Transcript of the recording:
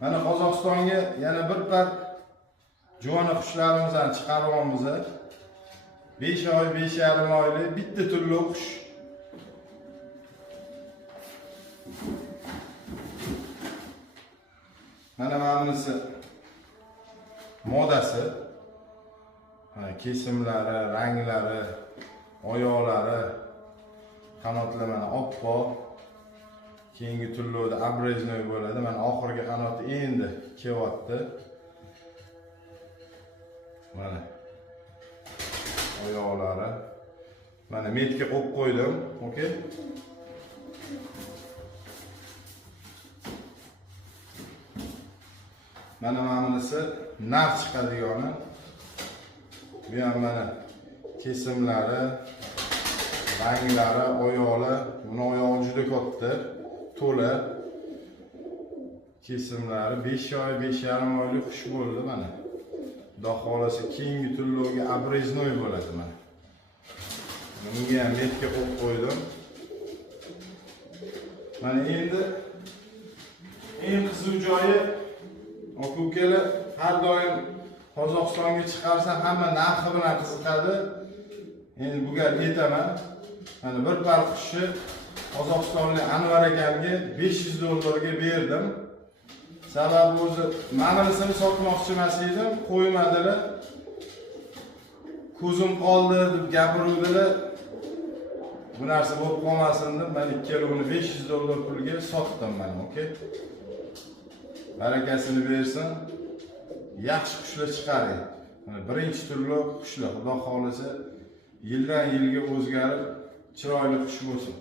Mana Qozog'istonga yana bir par juvona qushlarimizni chiqaryapmiz. 5 oy, 5,5 oylik bitta turli qush. Mana bunisi modasi. Kesimlari, ranglari, oyoqlari, qanotlari mana oppoq. Keyingi turlarda abreznoy bo'ladi. Mana oxirgi qanoti endi kelyapti. Mana oyoqlari. Mana metga qo'yib qo'ydim, okey? Mana bunisi nar chiqadigani. Bu ham mana kesimlari, ranglari, oyoqlari, buni oyog'i juda katta, to'la. Kesimlari 5 oy, 5,5 oylik qush bo'ldi mana. Xudo xolasa keyingi turlarga abreznoy bo'ladi mana. Bunga ham metga qo'yib qo'ydim. Mana endi eng qiziq joyi aka-ukalar har doim Qozog'istonga chiqarsa hamma narxi bilan qiziqadi. Endi bu gal aytaman. Mana bir par qushni Qozog'istonlik Anvar akamga $500 berdim. Sababi o'zi ma'nosini sotmoqchi emas edim, qo'ymadilar. Ko'zim qoldi deb gapiruvdilar. Bu narsa bo'lib qolmasin deb men ikkalovini $500 pulga sotdim mana, okey? Barakasini bersin. Yaxshi qushlar chiqaring. Mana birinchi turli qushlar, xudo xolasa yildan yilga o'zgarib chiroyli qush bo'lsin.